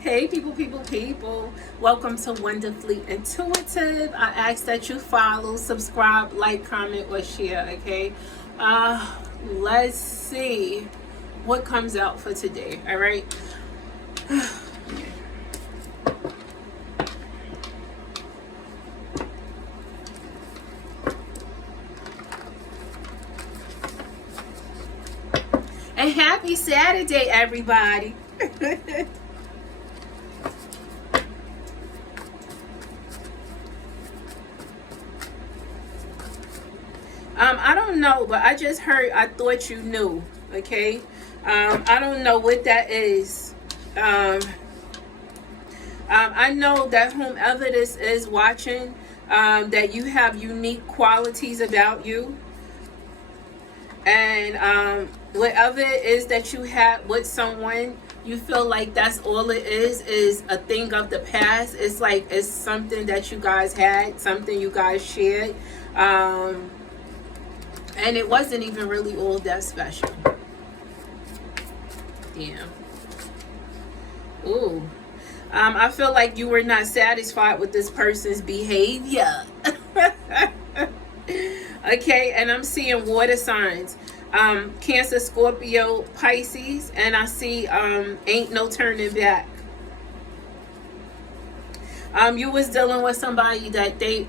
Hey, people. Welcome to Wonderfully Intuitive. I ask that you follow, subscribe, like, comment, or share, okay? Let's see what comes out for today, all right? And happy Saturday, everybody. I don't know, but I just heard I thought you knew, okay? I don't know what that is. I know that whomever this is watching, that you have unique qualities about you. And whatever it is that you have with someone, you feel like that's all it is a thing of the past. It's like it's something that you guys had, something you guys shared. And it wasn't even really all that special. Damn. Ooh. I feel like you were not satisfied with this person's behavior. Okay, and I'm seeing water signs. Cancer, Scorpio, Pisces, and I see ain't no turning back. You was dealing with somebody that they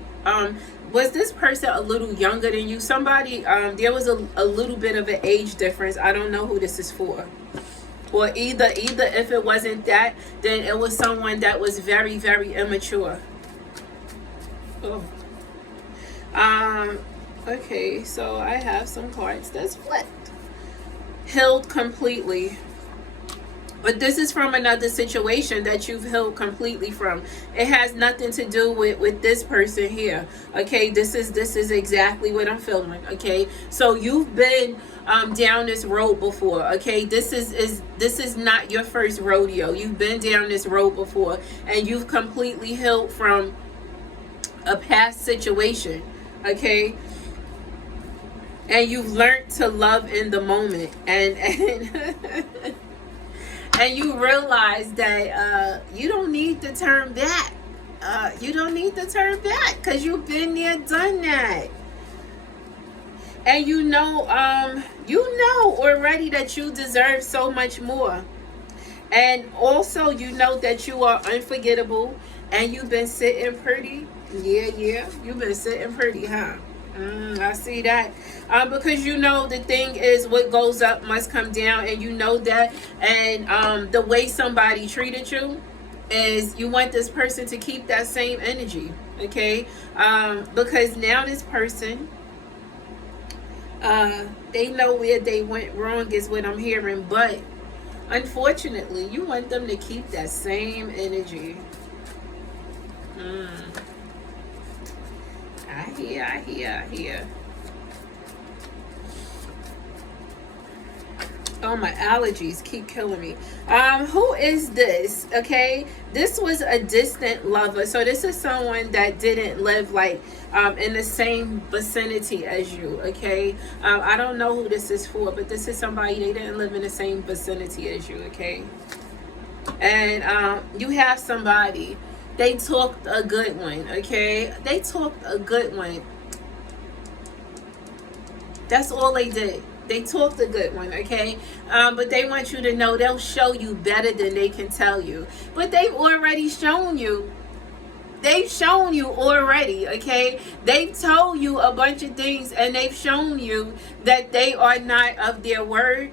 was this person a little younger than you? Somebody, there was a little bit of an age difference. I don't know who this is for. Or either if it wasn't that, then it was someone that was very, very immature. Oh. Okay, so I have some cards that's flipped. Healed completely. But this is from another situation that you've healed completely from. It has nothing to do with this person here. Okay, this is exactly what I'm feeling. Okay, so you've been down this road before. Okay, this is not your first rodeo. You've been down this road before, and you've completely healed from a past situation. Okay, and you've learned to love in the moment, and and you realize that you don't need to turn back. You don't need to turn back because you've been there, done that. And you know already that you deserve so much more. And also you know that you are unforgettable, and you've been sitting pretty. Yeah, you've been sitting pretty, huh? I see that. Because you know the thing is, what goes up must come down, and you know that. And the way somebody treated you is you want this person to keep that same energy, okay? Because now this person, they know where they went wrong is what I'm hearing, but unfortunately you want them to keep that same energy. I hear. Oh, my allergies keep killing me. Who is this? Okay, this was a distant lover. So this is someone that didn't live like in the same vicinity as you. Okay, I don't know who this is for, but this is somebody, they didn't live in the same vicinity as you. Okay, and you have somebody. They talked a good one, okay? They talked a good one. That's all they did. They talked a good one, okay? But they want you to know they'll show you better than they can tell you. But they've already shown you. They've shown you already, okay? They've told you a bunch of things, and they've shown you that they are not of their word,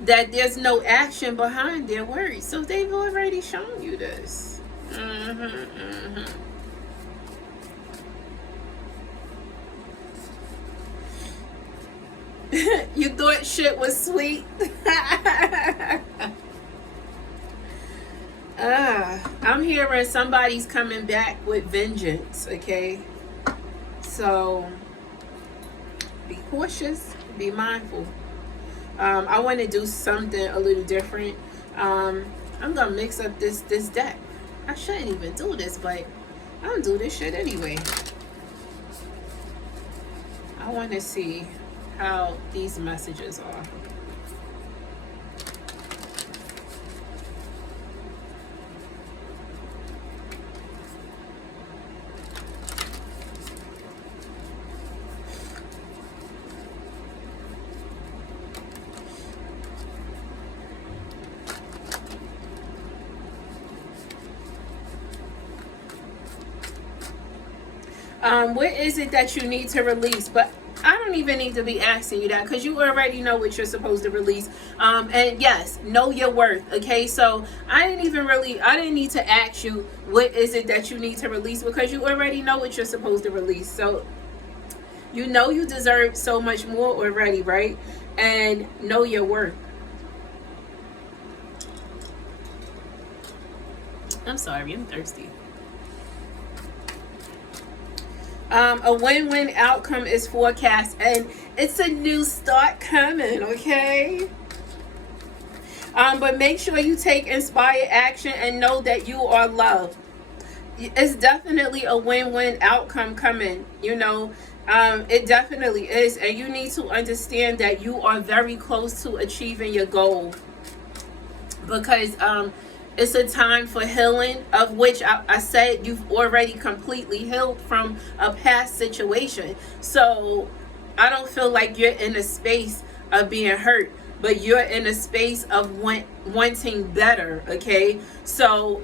that there's no action behind their words. So they've already shown you this. You thought shit was sweet. I'm hearing somebody's coming back with vengeance, okay? So be cautious, be mindful. I want to do something a little different. I'm gonna mix up this deck. I shouldn't even do this, but I don't do this shit anyway. I want to see how these messages are. What is it that you need to release? But I don't even need to be asking you that, because you already know what you're supposed to release. And yes, know your worth. Okay, so I didn't need to ask you what is it that you need to release, because you already know what you're supposed to release. So you know you deserve so much more already, right? And know your worth. I'm sorry, I'm thirsty. A win-win outcome is forecast, and it's a new start coming, okay? But make sure you take inspired action and know that you are loved. It's definitely a win-win outcome coming, you know. It definitely is, and you need to understand that you are very close to achieving your goal, because it's a time for healing, of which I said you've already completely healed from a past situation. So I don't feel like you're in a space of being hurt, but you're in a space of wanting better, okay? So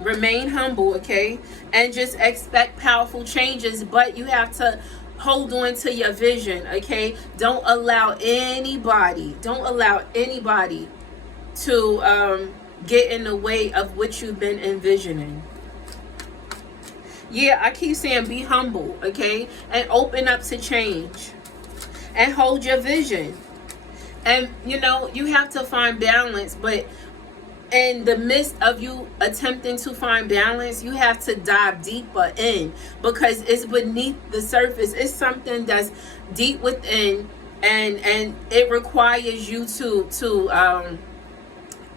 remain humble, okay? And just expect powerful changes, but you have to hold on to your vision, okay? Don't allow anybody to get in the way of what you've been envisioning. Yeah, I keep saying be humble, okay? And open up to change. And hold your vision. And, you know, you have to find balance, but in the midst of you attempting to find balance, you have to dive deeper in, because it's beneath the surface. It's something that's deep within, and it requires you to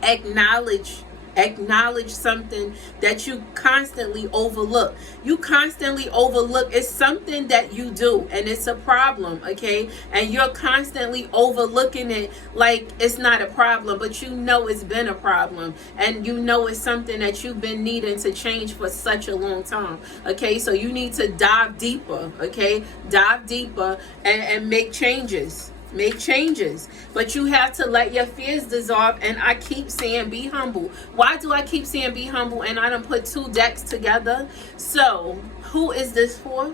acknowledge something that you constantly overlook. It's something that you do, and it's a problem, okay? And you're constantly overlooking it like it's not a problem, but you know it's been a problem, and you know it's something that you've been needing to change for such a long time, okay? So you need to dive deeper, okay? Dive deeper and make changes. Make changes, but you have to let your fears dissolve. And I keep saying be humble. Why do I keep saying be humble? And I done put two decks together. So who is this for?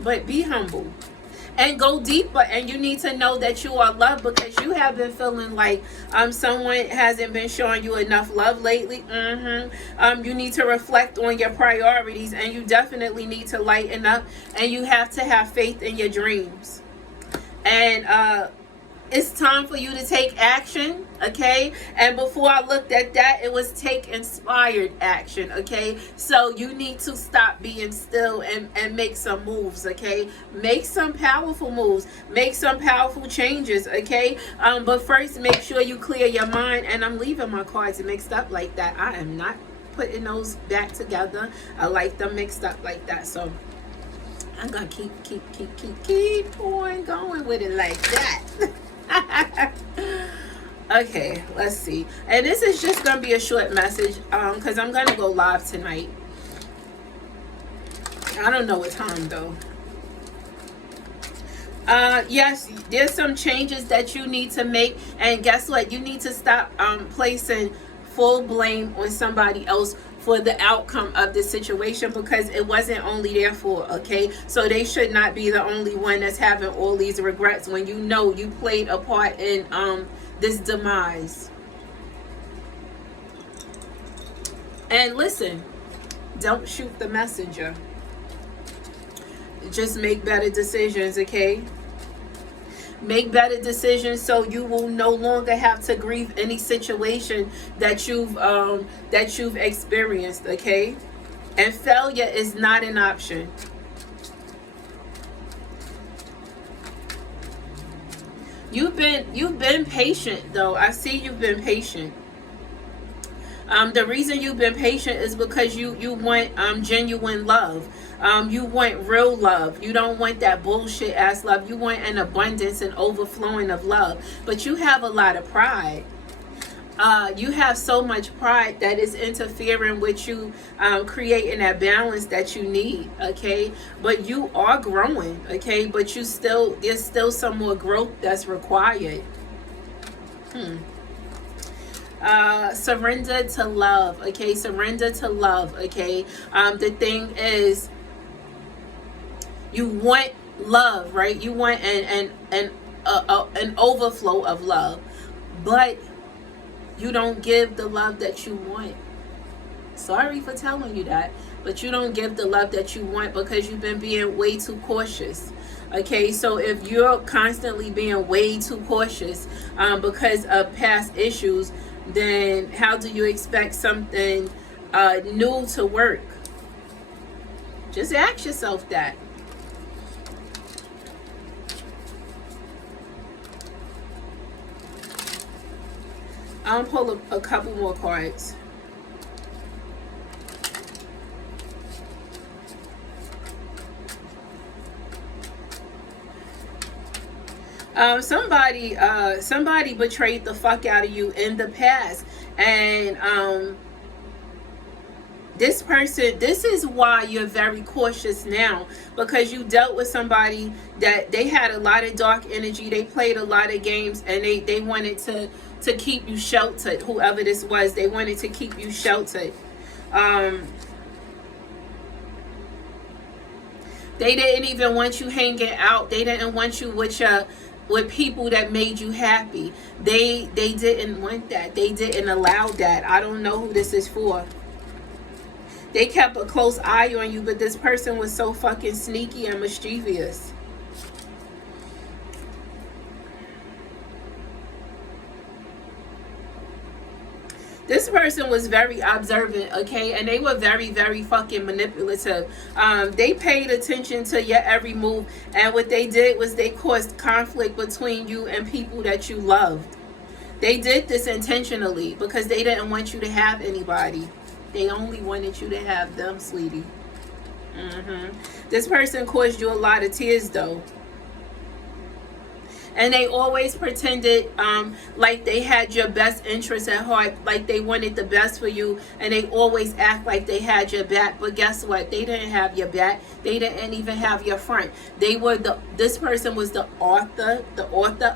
But be humble and go deeper. And you need to know that you are loved, because you have been feeling like someone hasn't been showing you enough love lately. You need to reflect on your priorities, and you definitely need to lighten up, and you have to have faith in your dreams. And it's time for you to take action, okay? And before I looked at that, it was take inspired action, okay? So you need to stop being still and make some moves, okay? Make some powerful moves. Make some powerful changes, okay? But first, make sure you clear your mind. And I'm leaving my cards mixed up like that. I am not putting those back together. I like them mixed up like that. So I'm gonna keep on going with it like that. Okay, let's see. And this is just gonna be a short message, because I'm gonna go live tonight. I don't know what time though. Yes, there's some changes that you need to make, and guess what? You need to stop placing full blame on somebody else for the outcome of this situation, because it wasn't only their fault, okay? So they should not be the only one that's having all these regrets, when you know you played a part in this demise. And listen, don't shoot the messenger. Just make better decisions, okay? Make better decisions, so you will no longer have to grieve any situation that you've experienced, okay? And failure is not an option. You've been patient though. I see you've been patient. The reason you've been patient is because you want genuine love. You want real love. You don't want that bullshit ass love. You want an abundance and overflowing of love. But you have a lot of pride. You have so much pride that is interfering with you creating that balance that you need, okay? But you are growing, okay? But there's still some more growth that's required. Surrender to love, okay? Surrender to love, okay? The thing is, You want love, right? You want an overflow of love, but you don't give the love that you want. Sorry for telling you that, but you don't give the love that you want because you've been being way too cautious. Okay, so if you're constantly being way too cautious because of past issues, then how do you expect something new to work? Just ask yourself that. I'll pull a couple more cards. Somebody betrayed the fuck out of you in the past, and this is why you're very cautious now, because you dealt with somebody that they had a lot of dark energy. They played a lot of games, and they wanted to keep you sheltered. Whoever this was, they wanted to keep you sheltered. They didn't even want you hanging out. They didn't want you with people that made you happy. They didn't want that. They didn't allow that. I don't know who this is for. They kept a close eye on you, but this person was so fucking sneaky and mischievous. This person was very observant, okay? And they were very, very fucking manipulative. They paid attention to your every move. And what they did was they caused conflict between you and people that you loved. They did this intentionally because they didn't want you to have anybody. They only wanted you to have them, sweetie. This person caused you a lot of tears, though. And they always pretended like they had your best interest at heart, like they wanted the best for you, and they always act like they had your back. But guess what? They didn't have your back. They didn't even have your front. This person was the author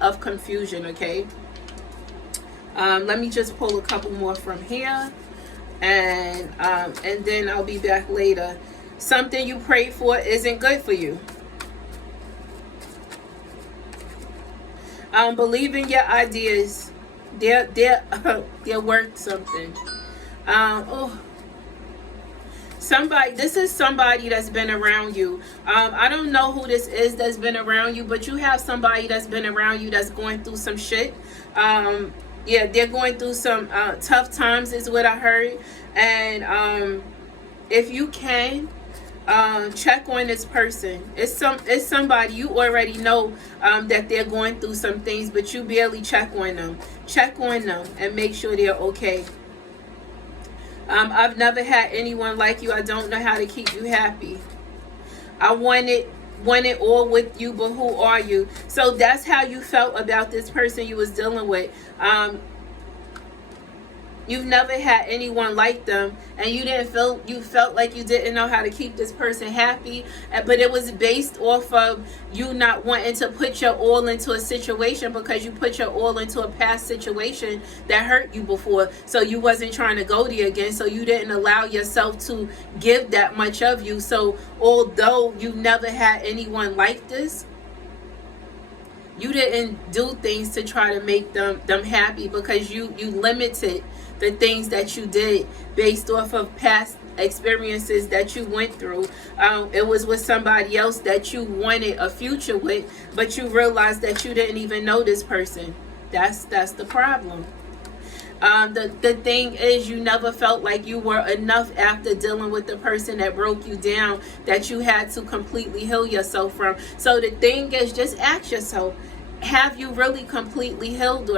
of confusion, okay? Let me just pull a couple more from here, and then I'll be back later. Something you prayed for isn't good for you. Believe in your ideas. They're worth something. This is somebody that's been around you. I don't know who this is that's been around you, but you have somebody that's been around you that's going through some shit. Yeah, they're going through some tough times is what I heard. And if you can, check on this person. It's somebody you already know that they're going through some things, but you barely check on them. Check on them and make sure they're okay. I've never had anyone like you. I don't know how to keep you happy. I want it all with you, but who are you? So that's how you felt about this person you was dealing with. You've never had anyone like them, and you felt like you didn't know how to keep this person happy, but it was based off of you not wanting to put your all into a situation because you put your all into a past situation that hurt you before, so you wasn't trying to go there again, so you didn't allow yourself to give that much of you. So although you never had anyone like this, you didn't do things to try to make them happy because you limited the things that you did based off of past experiences that you went through. It was with somebody else that you wanted a future with, but you realized that you didn't even know this person. That's the problem. The thing is, you never felt like you were enough after dealing with the person that broke you down, that you had to completely heal yourself from. So the thing is, just ask yourself, have you really completely healed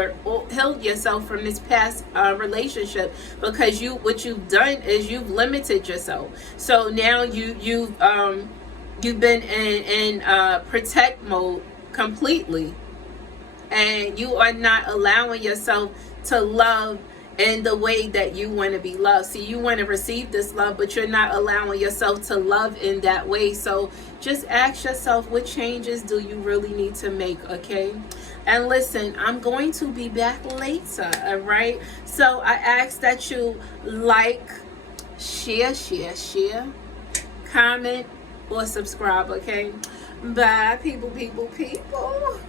yourself from this past relationship? Because what you've done is you've limited yourself. So now you've been in protect mode completely, and you are not allowing yourself to love in the way that you want to be loved. See, you want to receive this love, but you're not allowing yourself to love in that way. So just ask yourself, what changes do you really need to make, okay? And listen, I'm going to be back later, all right? So I ask that you like, share, comment, or subscribe, okay? Bye, people, people, people.